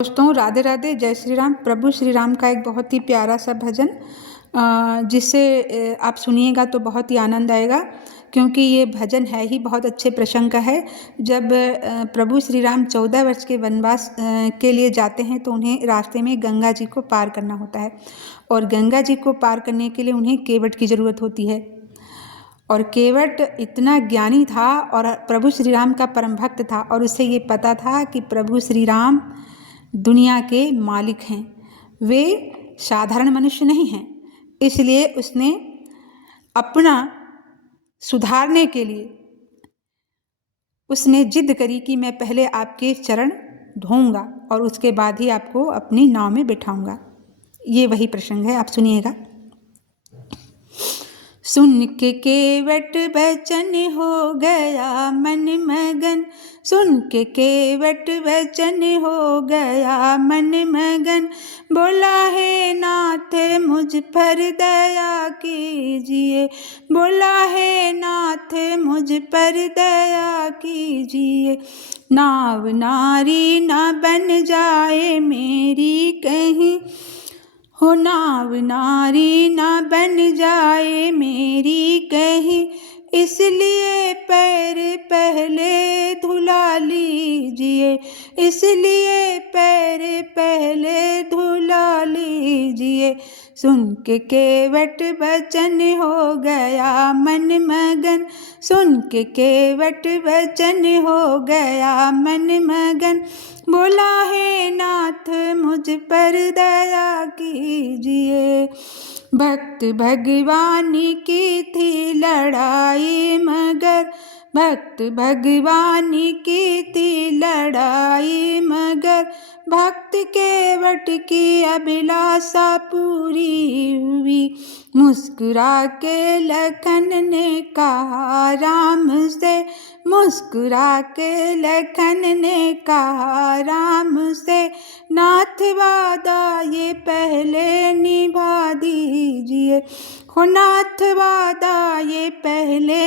दोस्तों राधे राधे, जय श्री राम। प्रभु श्री राम का एक बहुत ही प्यारा सा भजन जिससे आप सुनिएगा तो बहुत ही आनंद आएगा, क्योंकि ये भजन है ही बहुत अच्छे प्रसंग का है। जब प्रभु श्री राम 14 वर्ष के वनवास के लिए जाते हैं तो उन्हें रास्ते में गंगा जी को पार करना होता है, और गंगा जी को पार करने के लिए उन्हें केवट की ज़रूरत होती है। और केवट इतना ज्ञानी था और प्रभु श्री राम का परम भक्त था, और उसे ये पता था कि प्रभु श्री राम दुनिया के मालिक हैं, वे साधारण मनुष्य नहीं हैं। इसलिए उसने अपना सुधारने के लिए उसने जिद करी कि मैं पहले आपके चरण धोऊंगा और उसके बाद ही आपको अपनी नाव में बिठाऊंगा। ये वही प्रसंग है, आप सुनिएगा। सुन के केवट वचन हो गया मन मगन, सुन के केवट वचन हो गया मन मगन। बोला है नाथ मुझ पर दया कीजिए, बोला है नाथ मुझ पर दया कीजिए। नाव नारी ना बन जाए मेरी कहीं, हो नाव नारी ना बन जाए मेरी कहीं। इसलिए पैर पहले धुला लीजिए, इसलिए पैर पहले धुला लीजिए। सुन के केवट वचन हो गया मन मगन, सुन के केवट वचन हो गया मन मगन। बोला है नाथ मुझ पर दया कीजिए। भक्त भगवान की थी लड़ाई मगर, भक्त भगवान की थी लड़ाई मगर। भक्त केवट की अभिलाषा पूरी हुई। मुस्कुरा के लखन ने कहा राम से, मुस्कुरा के लखन ने कहा राम से। नाथ वादा ये पहले निभा दीजिए, हो नाथ वादा ये पहले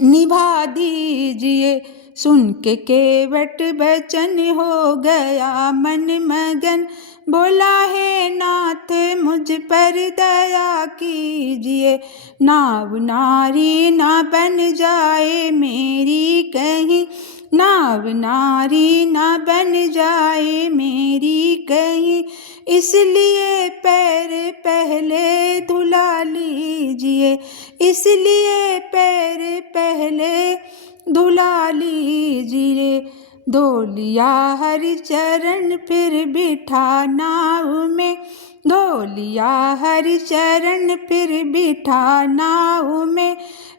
निभा दीजिए। सुन के केवट वचन हो गया मन मगन। बोला है नाथ मुझ पर दया कीजिए। नाव नारी ना बन जाए मेरी कहीं, नाव नारी ना बन जाए मेरी कहीं। इसलिए पैर पहले धुला लीजिए, इसलिए पैर पहले धुला लीजिए। धो लिया हरि चरण फिर बिठा नाव में, धो लिया हरि चरण फिर बिठा नाव में।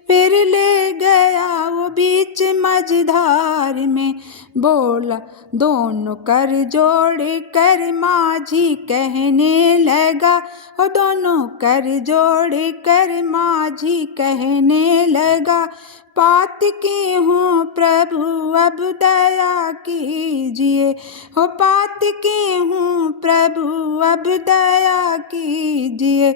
फिर ले गया वो बीच मझधार में। बोला दोनों कर जोड़ कर माझी कहने लगा, और दोनों कर जोड़ कर माझी कहने लगा। पात की हूँ प्रभु अब दया कीजिए, हो पात की हूँ प्रभु अब दया कीजिए।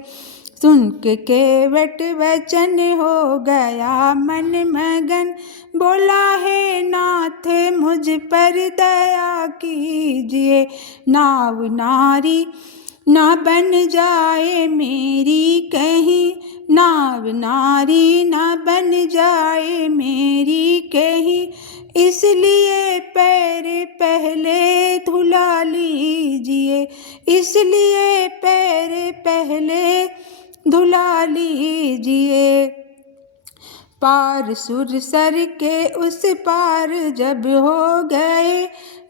सुन के केवट वचन हो गया मन मगन। बोला है नाथ मुझ पर दया कीजिए। नाव नारी ना बन जाए मेरी कहीं, नाव नारी ना बन जाए मेरी कहीं। इसलिए पैर पहले धुला लीजिए, इसलिए पैर पहले धुला लीजिए। पार सुरसर के उस पार जब हो गए,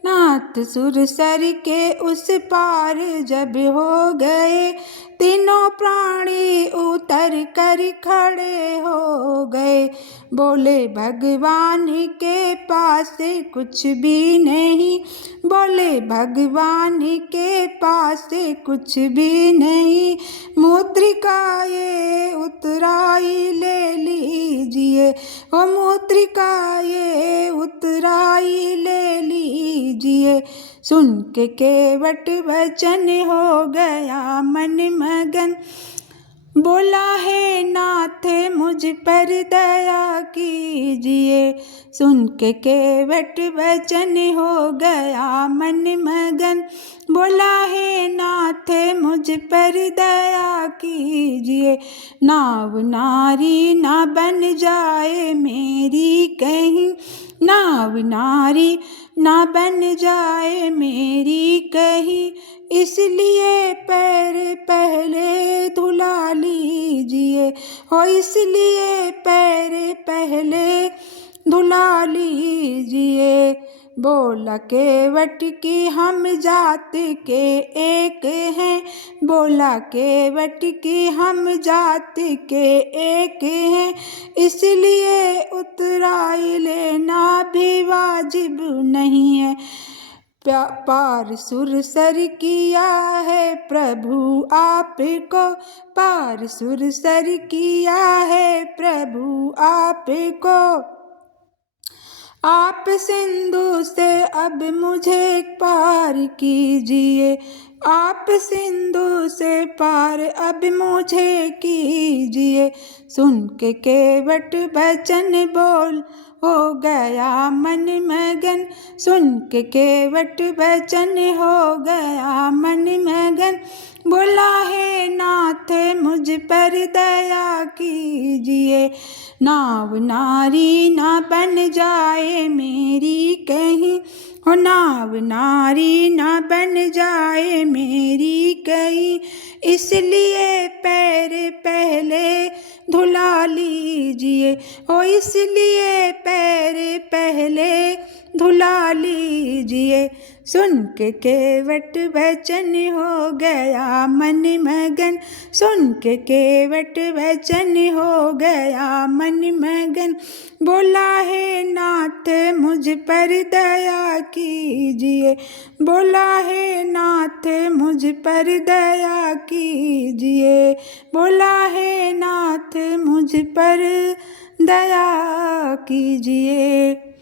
नाथ सुरसर के उस पार जब हो गए। तीनों प्राणी उतर कर खड़े हो गए। बोले भगवान के पास कुछ भी नहीं, बोले भगवान के पास कुछ भी नहीं। मुद्रिका ये उतराई ले लीजिए, ओ मुद्रिका ये उतराई ले लीजिए। सुन के केवट वचन हो गया मन मगन। बोला है नाथ मुझ पर दया कीजिए, सुन के केवट वचन हो गया मन मगन। बोला है नाथ मुझ पर दया कीजिए, नाव नारी ना बन जाए मेरी कहीं, नाव नारी ना बन जाए मेरी कहीं, इसलिए पैर पहले धुला लीजिए, हो इसलिए पैर पहले धुला लीजिए। बोला केवट की हम जात के एक हैं, बोला केवट की हम जात के एक हैं, इसलिए उतराई लेना भी वाजिब नहीं है। पार सुरसर किया है प्रभु आपको, पार सुरसर किया है प्रभु आपको, आप सिंधु से अब मुझे पार कीजिए, आप सिंधु से पार अब मुझे कीजिए। सुन के केवट वचन बोल हो गया मन मगन, सुन के केवट वचन हो गया मन मगन। बोला है नाथ मुझ पर दया कीजिए, नाव नारी ना बन जाए मेरी कहीं, हो नाव नारी ना बन जाए मेरी कहीं, इसलिए पैर पहले धुला लीजिए, हो इसलिए पैर पहले धुला लीजिए। सुन के केवट वचन हो गया मन मगन, सुन के केवट वचन हो गया मन मगन। बोला है नाथ मुझ पर दया कीजिए, बोला है नाथ मुझ पर दया कीजिए, बोला है नाथ मुझ पर दया कीजिए।